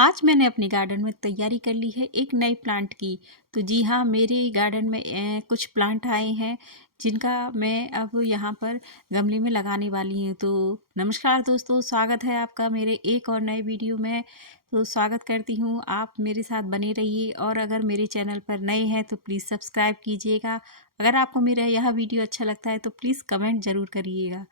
आज मैंने अपने गार्डन में तैयारी कर ली है एक नए प्लांट की। तो जी हाँ, मेरे गार्डन में कुछ प्लांट आए हैं जिनका मैं अब यहाँ पर गमले में लगाने वाली हूँ। तो नमस्कार दोस्तों, स्वागत है आपका मेरे एक और नए वीडियो में। तो स्वागत करती हूँ, आप मेरे साथ बने रहिए और अगर मेरे चैनल पर नए हैं तो प्लीज़ सब्सक्राइब कीजिएगा। अगर आपको मेरा यह वीडियो अच्छा लगता है तो प्लीज़ कमेंट ज़रूर करिएगा।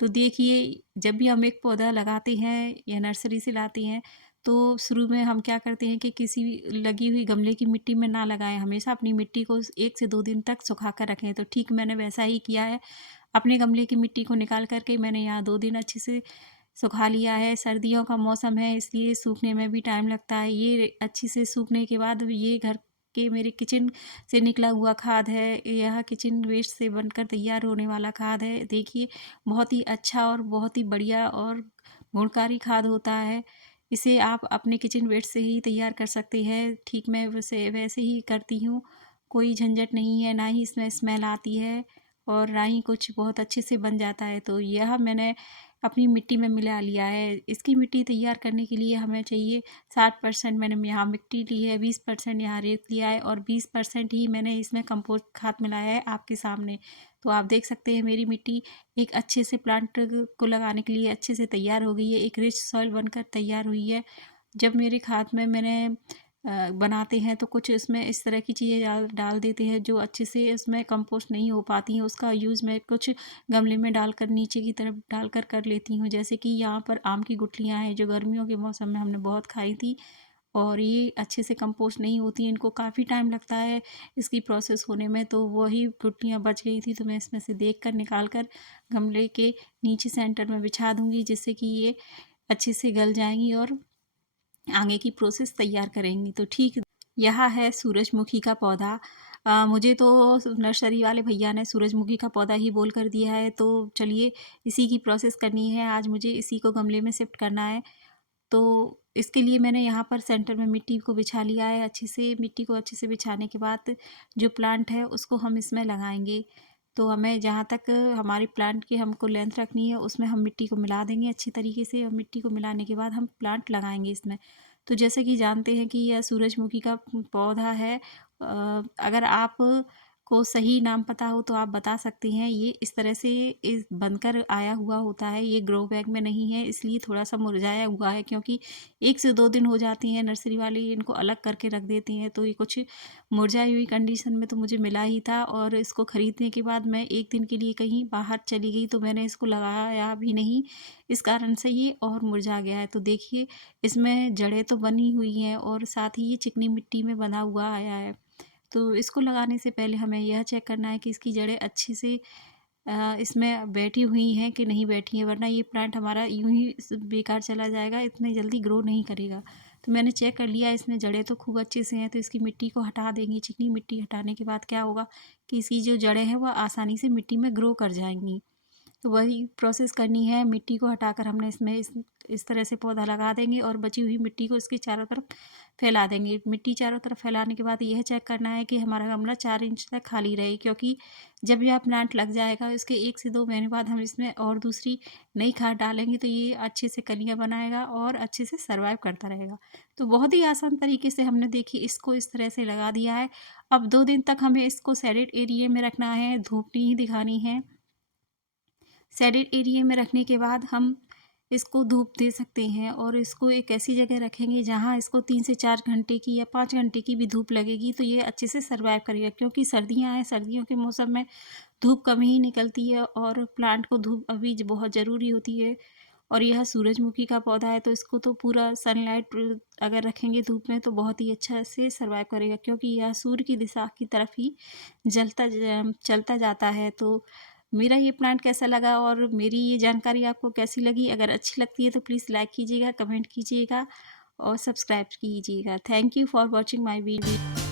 तो देखिए, जब भी हम एक पौधा लगाते हैं या नर्सरी से लाते हैं तो शुरू में हम क्या करते हैं कि किसी भी लगी हुई गमले की मिट्टी में ना लगाएं। हमेशा अपनी मिट्टी को 1 से 2 दिन तक सुखा कर रखें। तो ठीक मैंने वैसा ही किया है। अपने गमले की मिट्टी को निकाल करके मैंने यहाँ 2 दिन अच्छे से सुखा लिया है। सर्दियों का मौसम है इसलिए सूखने में भी टाइम लगता है। ये अच्छी से सूखने के बाद ये घर के मेरे किचन से निकला हुआ खाद है। यह किचन वेस्ट से बनकर तैयार होने वाला खाद है। देखिए, बहुत ही अच्छा और बहुत ही बढ़िया और गुणकारी खाद होता है। इसे आप अपने किचन वेस्ट से ही तैयार कर सकते हैं। ठीक मैं वैसे वैसे ही करती हूँ। कोई झंझट नहीं है, ना ही इसमें स्मेल आती है और ना ही कुछ, बहुत अच्छे से बन जाता है। तो यह मैंने अपनी मिट्टी में मिला लिया है। इसकी मिट्टी तैयार करने के लिए हमें चाहिए 60% मैंने यहाँ मिट्टी ली है, 20% यहाँ रेत लिया है और 20% ही मैंने इसमें कंपोस्ट खाद मिलाया है आपके सामने। तो आप देख सकते हैं मेरी मिट्टी एक अच्छे से प्लांट को लगाने के लिए अच्छे से तैयार हो गई है, एक रिच सॉइल बनकर तैयार हुई है। जब मेरे खाद में मैंने बनाते हैं तो कुछ इसमें इस तरह की चीज़ें डाल डाल देते हैं जो अच्छे से इसमें कंपोस्ट नहीं हो पाती हैं। उसका यूज़ मैं कुछ गमले में डालकर नीचे की तरफ डालकर कर लेती हूँ। जैसे कि यहाँ पर आम की गुठलियाँ हैं जो गर्मियों के मौसम में हमने बहुत खाई थी और ये अच्छे से कंपोस्ट नहीं होती, इनको काफ़ी टाइम लगता है इसकी प्रोसेस होने में। तो वही गुठलियाँ बच गई थी तो मैं इसमें से देख कर निकाल कर गमले के नीचे सेंटर में बिछा दूँगी, जिससे कि ये अच्छे से गल जाएँगी और आगे की प्रोसेस तैयार करेंगी। तो ठीक यह है सूरजमुखी का पौधा। मुझे तो नर्सरी वाले भैया ने सूरजमुखी का पौधा ही बोल कर दिया है। तो चलिए, इसी की प्रोसेस करनी है। आज मुझे इसी को गमले में शिफ्ट करना है। तो इसके लिए मैंने यहाँ पर सेंटर में मिट्टी को बिछा लिया है अच्छे से। मिट्टी को अच्छे से बिछाने के बाद जो प्लांट है उसको हम इसमें लगाएंगे। तो हमें जहाँ तक हमारी प्लांट की हमको लेंथ रखनी है उसमें हम मिट्टी को मिला देंगे अच्छी तरीके से और मिट्टी को मिलाने के बाद हम प्लांट लगाएंगे इसमें। तो जैसे कि जानते हैं कि यह सूरजमुखी का पौधा है। अगर आप को सही नाम पता हो तो आप बता सकती हैं। ये इस तरह से इस बनकर आया हुआ होता है, ये ग्रो बैग में नहीं है इसलिए थोड़ा सा मुरझाया हुआ है, क्योंकि 1 से 2 दिन हो जाती हैं नर्सरी वाले इनको अलग करके रख देती हैं। तो ये कुछ मुरझाई हुई कंडीशन में तो मुझे मिला ही था और इसको ख़रीदने के बाद मैं 1 दिन के लिए कहीं बाहर चली गई तो मैंने इसको लगाया भी नहीं, इस कारण से ये और मुरझा गया है। तो देखिए, इसमें जड़ें तो बनी हुई हैं और साथ ही ये चिकनी मिट्टी में बंधा हुआ आया है। तो इसको लगाने से पहले हमें यह चेक करना है कि इसकी जड़ें अच्छे से इसमें बैठी हुई हैं कि नहीं बैठी हैं, वरना ये प्लांट हमारा यूं ही बेकार चला जाएगा, इतनी जल्दी ग्रो नहीं करेगा। तो मैंने चेक कर लिया, इसमें जड़ें तो खूब अच्छे से हैं। तो इसकी मिट्टी को हटा देंगे। चिकनी मिट्टी हटाने के बाद क्या होगा कि इसकी जो जड़ें हैं वह आसानी से मिट्टी में ग्रो कर जाएंगी। तो वही प्रोसेस करनी है। मिट्टी को हटाकर हमने इसमें इस तरह से पौधा लगा देंगे और बची हुई मिट्टी को इसके चारों तरफ फैला देंगे। मिट्टी चारों तरफ फैलाने के बाद यह चेक करना है कि हमारा गमला 4 इंच तक खाली रहे, क्योंकि जब यह प्लांट लग जाएगा इसके 1 से 2 महीने बाद हम इसमें और दूसरी नई खाद डालेंगे तो ये अच्छे से कलियाँ बनाएगा और अच्छे से सर्वाइव करता रहेगा। तो बहुत ही आसान तरीके से हमने देखिए इसको इस तरह से लगा दिया है। अब 2 दिन तक हमें इसको शेडेड एरिया में रखना है, धूप नहीं दिखानी है। शेडेड एरिया में रखने के बाद हम इसको धूप दे सकते हैं और इसको एक ऐसी जगह रखेंगे जहां इसको 3 से 4 घंटे की या 5 घंटे की भी धूप लगेगी तो ये अच्छे से सर्वाइव करेगा, क्योंकि सर्दियां हैं, सर्दियों के मौसम में धूप कम ही निकलती है और प्लांट को धूप अभी बहुत ज़रूरी होती है। और यह सूरजमुखी का पौधा है तो इसको तो पूरा सनलाइट अगर रखेंगे धूप में तो बहुत ही अच्छा से सर्वाइव करेगा, क्योंकि यह सूर्य की दिशा की तरफ ही चलता जाता है। तो मेरा ये प्लांट कैसा लगा और मेरी ये जानकारी आपको कैसी लगी? अगर अच्छी लगती है तो प्लीज़ लाइक कीजिएगा, कमेंट कीजिएगा और सब्सक्राइब कीजिएगा। Thank you for watching my video.